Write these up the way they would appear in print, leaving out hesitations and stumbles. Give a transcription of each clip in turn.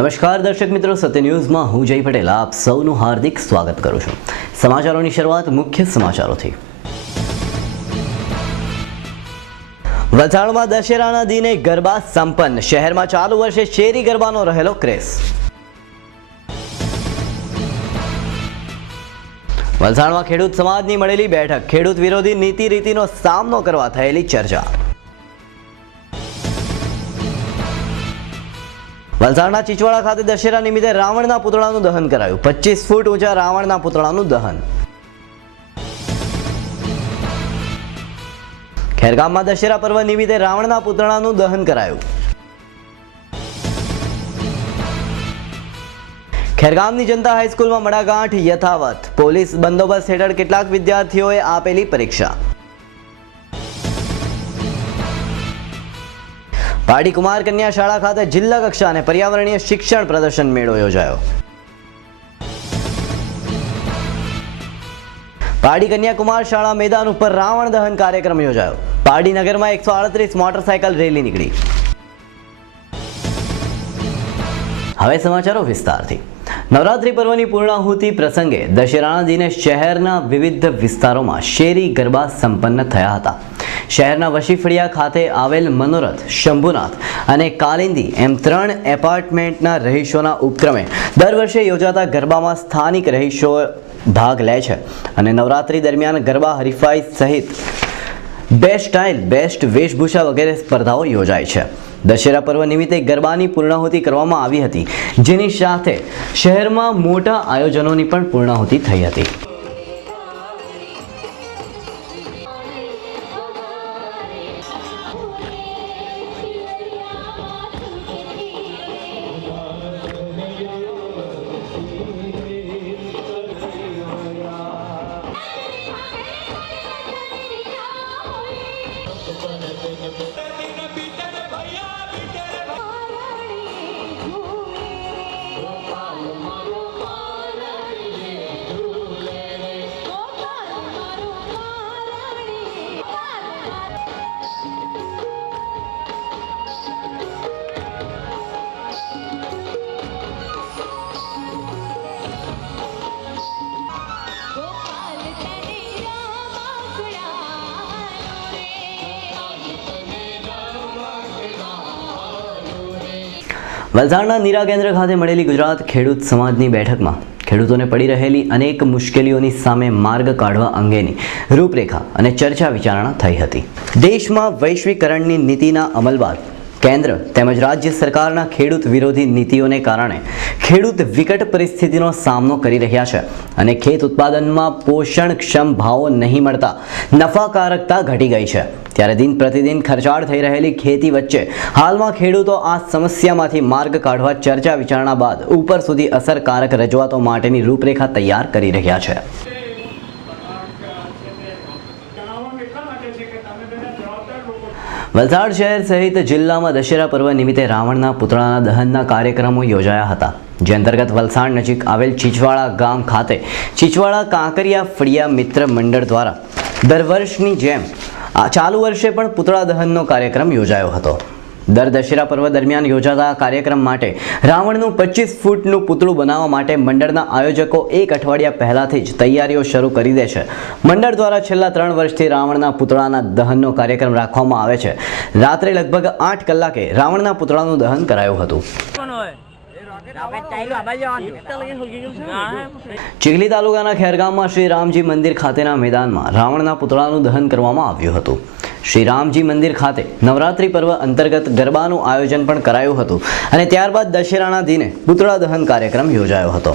નમસ્કાર દર્શક મિત્રો, સત્ય ન્યૂઝમાં હું જય પટેલ આપ સૌનું હાર્દિક સ્વાગત કરું છું। સમાચારોની શરૂઆત મુખ્ય સમાચારોથી। વલસાડમાં દશેરાના દિને ગરબા સંપન્ન। શહેરમાં ચાલુ વર્ષે શેરી ગરબાનો રહેલો ક્રેઝ। વલસાડમાં ખેડૂત સમાજની મળેલી બેઠક। ખેડૂત વિરોધી નીતિ રીતિનો સામનો કરવા થયેલી ચર્ચા। વલસાડના ચીચવાડા ખાતે દશેરા નિમિત્તે રાવણના પુતળાનું દહન કરાયું। 25 ફૂટ ઊંચા રાવણના પુતળાનું દહન। ખેરગામમાં દશેરા પર્વ નિમિત્તે રાવણના પુતળાનું દહન કરાયું। ખેરગામની જનતા હાઈસ્કૂલમાં મડાગાંઠ યથાવત। પોલીસ બંદોબસ્ત હેઠળ કેટલાક વિદ્યાર્થીઓએ આપેલી પરીક્ષા। પાડી કુમાર કન્યા શાળા ખાતે જિલ્લા કક્ષાને પર્યાવરણીય શિક્ષણ પ્રદર્શન મેળો યોજાયો। પાડી કન્યા કુમાર શાળા મેદાન ઉપર રાવણ દહન કાર્યક્રમ યોજાયો। પાડી નગરમાં 138 મોટરસાયકલ રેલી નીકળી। હવે સમાચારો વિસ્તારથી। નવરાત્રી પર્વની પૂર્ણાહુતિ પ્રસંગે દશેરાના દિને શહેરના વિવિધ વિસ્તારોમાં શેરી ગરબા સંપન્ન થયા હતા। શહેરના વશીફળિયા ખાતે આવેલ મનોરથ, શંભુનાથ અને કાલિંદી એમ 3 એપાર્ટમેન્ટના રહીશોના ઉપક્રમે દર વર્ષે યોજાતા ગરબામાં સ્થાનિક રહીશો ભાગ લે છે અને નવરાત્રી દરમિયાન ગરબા હરીફાઈ સહિત બેસ્ટ સ્ટાઇલ, બેસ્ટ વેશભૂષા વગેરે સ્પર્ધાઓ યોજાય છે। દશેરા પર્વ નિમિત્તે ગરબાની પૂર્ણાહુતિ કરવામાં આવી હતી, જેની સાથે શહેરમાં મોટા આયોજનોની પણ પૂર્ણાહુતિ થઈ હતી। વલસાડના નીરા કેન્દ્ર ખાતે મળેલી ગુજરાત ખેડૂત સમાજની બેઠકમાં ખેડૂતોને પડી રહેલી અનેક મુશ્કેલીઓની સામે માર્ગ કાઢવા અંગેની રૂપરેખા અને ચર્ચા વિચારણા થઈ હતી। દેશમાં વૈશ્વિકરણની નીતિના અમલ બાદ કેન્દ્ર તેમજ રાજ્ય સરકારના ખેડૂત વિરોધી નીતિઓને કારણે ખેડૂત વિકટ પરિસ્થિતિનો સામનો કરી રહ્યા છે અને ખેત ઉત્પાદનમાં પોષણક્ષમ ભાવો નહીં મળતા નફાકારકતા ઘટી ગઈ છે। ત્યારે દિન પ્રતિદિન ખર્ચાળ થઈ રહેલી ખેતી વચ્ચે હાલમાં ખેડૂતો આ સમસ્યામાંથી માર્ગ કાઢવા ચર્ચા વિચારણા બાદ ઉપર સુધી અસરકારક રજૂઆતો માટેની રૂપરેખા તૈયાર કરી રહ્યા છે। વલસાડ શહેર સહિત જિલ્લામાં દશેરા પર્વ નિમિત્તે રાવણના પુતળાના દહનના કાર્યક્રમો યોજાયા હતા, જે અંતર્ગત વલસાડ નજીક આવેલ ચીચવાડા ગામ ખાતે ચીચવાડા કાંકરિયા ફળિયા મિત્ર મંડળ દ્વારા દર વર્ષની જેમ ચાલુ વર્ષે પણ પુતળા દહનનો કાર્યક્રમ યોજાયો હતો। દર દશેરા પર્વ દરમિયાન યોજાતા આ કાર્યક્રમ માટે રાવણનું 25 ફૂટનું પુતળું બનાવવા માટે મંડળના આયોજકો 1 અઠવાડિયા પહેલાથી જ તૈયારીઓ શરૂ કરી દે છે। મંડળ દ્વારા છેલ્લા 3 વર્ષથી રાવણના પુતળાના દહનનો કાર્યક્રમ રાખવામાં આવે છે। રાત્રે લગભગ 8 કલાકે રાવણના પુતળાનું દહન કરાયું હતું। ચીખલી તાલુકાના ખેરગામમાં શ્રી રામજી મંદિર ખાતેના મેદાનમાં રાવણના પુતળાનું દહન કરવામાં આવ્યું હતું। શ્રી રામજી મંદિર ખાતે નવરાત્રી પર્વ અંતર્ગત ગરબાનું આયોજન પણ કરાયું હતું અને ત્યારબાદ દશેરાના દિને પુતળા દહન કાર્યક્રમ યોજાયો હતો।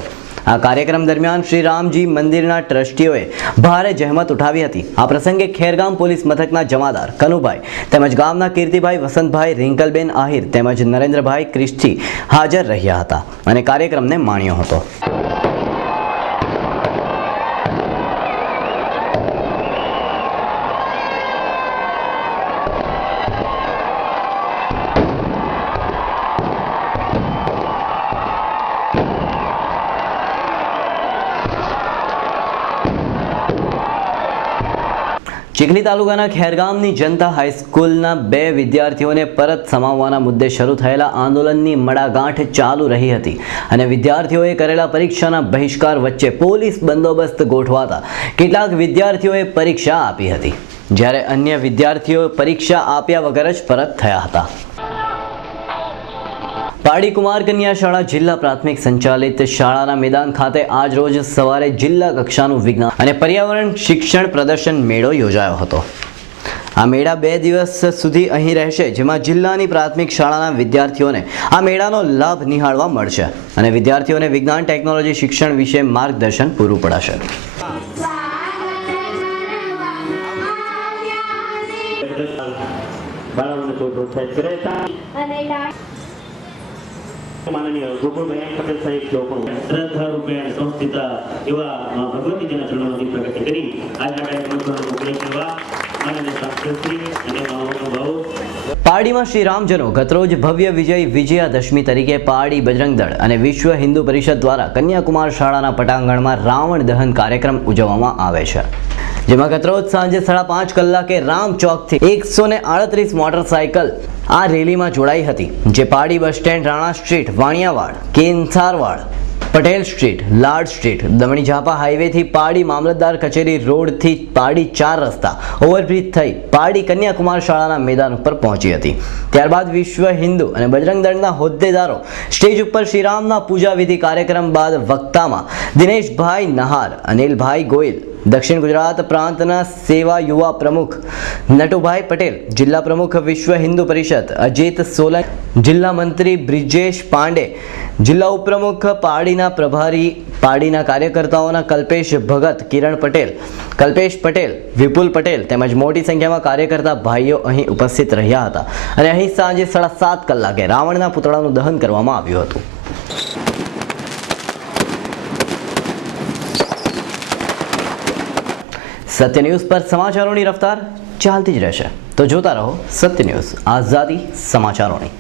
આ કાર્યક્રમ દરમિયાન શ્રી રામજી મંદિરના ટ્રસ્ટીઓએ ભારે જહેમત ઉઠાવી હતી। આ પ્રસંગે ખેરગામ પોલીસ મથકના જમાદાર કનુભાઈ તેમજ ગામના કીર્તિભાઈ, વસંતભાઈ, રિંકલબેન આહિર તેમજ નરેન્દ્રભાઈ ક્રિસ્ટી હાજર રહ્યા હતા અને કાર્યક્રમને માણ્યો હતો। ચીખલી તાલુકાના ખેરગામની જનતા હાઈસ્કૂલના 2 વિદ્યાર્થીઓને પરત સમાવવાના મુદ્દે શરૂ થયેલા આંદોલનની મડાગાંઠ ચાલુ રહી હતી અને વિદ્યાર્થીઓએ કરેલા પરીક્ષાના બહિષ્કાર વચ્ચે પોલીસ બંદોબસ્ત ગોઠવાતા કેટલાક વિદ્યાર્થીઓએ પરીક્ષા આપી હતી, જ્યારે અન્ય વિદ્યાર્થીઓ પરીક્ષા આપ્યા વગર જ પરત થયા હતા. પાડી કુમાર કન્યા શાળા જિલ્લા પ્રાથમિક સંચાલિત શાળાના મેદાન ખાતે આજ રોજ સવારે જિલ્લા કક્ષાનું વિજ્ઞાન અને પર્યાવરણ શિક્ષણ પ્રદર્શન મેળો યોજાયો હતો. આ મેળા 2 દિવસ સુધી અહીં રહેશે, જેમાં જિલ્લાની પ્રાથમિક શાળાના વિદ્યાર્થીઓને આ મેળાનો લાભ નિહાળવા મળશે અને વિદ્યાર્થીઓને વિજ્ઞાન ટેકનોલોજી શિક્ષણ વિશે માર્ગદર્શન પૂરું પડાશે. माननीय गोकुलभाई पटेल साहेब जो श्रद्धा रूपे संस्थित एवं भगवतीजीના ચરણોની પ્રગટ કરી આજના કાર્યક્રમમાં મુખ્ય સેવા માનનીય શાસ્ત્રીશ્રી અને મહાનુભાવો. પારડીમાં શ્રી રામજનો ગતરોજ ભવ્ય વિજયાદશમી તરીકે પારડી બજરંગ દળ અને વિશ્વ હિન્દુ પરિષદ દ્વારા કન્યાકુમાર શાળાના પટાંગણમાં રાવણ દહન કાર્યક્રમ ઉજવવામાં આવે છે, જેમાં ગતરોજ સાંજે 5:30 કલાકે રામ ચોકથી 138 મોટરસાયકલ આ રેલીમાં જોડાઈ હતી, જે Pardi bus stand, Rana street, Vaniyavad, Kansarvad, Patel street, Lad street, Damani Zapa હાઈવેથી પારડી મામલતદાર કચેરી રોડથી પારડી 4 રસ્તા ઓવરબ્રિજ થઈ પારડી કન્યાકુમાર શાળાના મેદાન ઉપર પહોંચી હતી. ત્યારબાદ વિશ્વ હિન્દુ અને બજરંગ દળના હોદ્દેદારો સ્ટેજ ઉપર શ્રીરામના પૂજા વિધિ કાર્યક્રમ બાદ વક્તામાં દિનેશભાઈ નહાર, અનિલભાઈ ગોયલ, દક્ષિણ ગુજરાત પ્રાંતના સેવા યુવા પ્રમુખ નટુભાઈ પટેલ, જિલ્લા પ્રમુખ વિશ્વ હિન્દુ પરિષદ અજીત સોલંકી, જિલ્લા મંત્રી બ્રિજેશ પાંડે, જિલ્લા ઉપપ્રમુખ પારડીના પ્રભારી, પારડીના કાર્યકર્તાઓના કલ્પેશ ભગત, કિરણ પટેલ, કલ્પેશ પટેલ, વિપુલ પટેલ તેમજ મોટી સંખ્યામાં કાર્યકર્તા ભાઈઓ અહીં ઉપસ્થિત રહ્યા હતા અને અહીં સાંજે 7:30 કલાકે રાવણના પુતળાનું દહન કરવામાં આવ્યું હતું. સત્ય ન્યૂઝ પર સમાચારોની રફતાર ચાલતી જ રહેશે, તો જોતા રહો સત્ય ન્યૂઝ, આઝાદી સમાચારોની.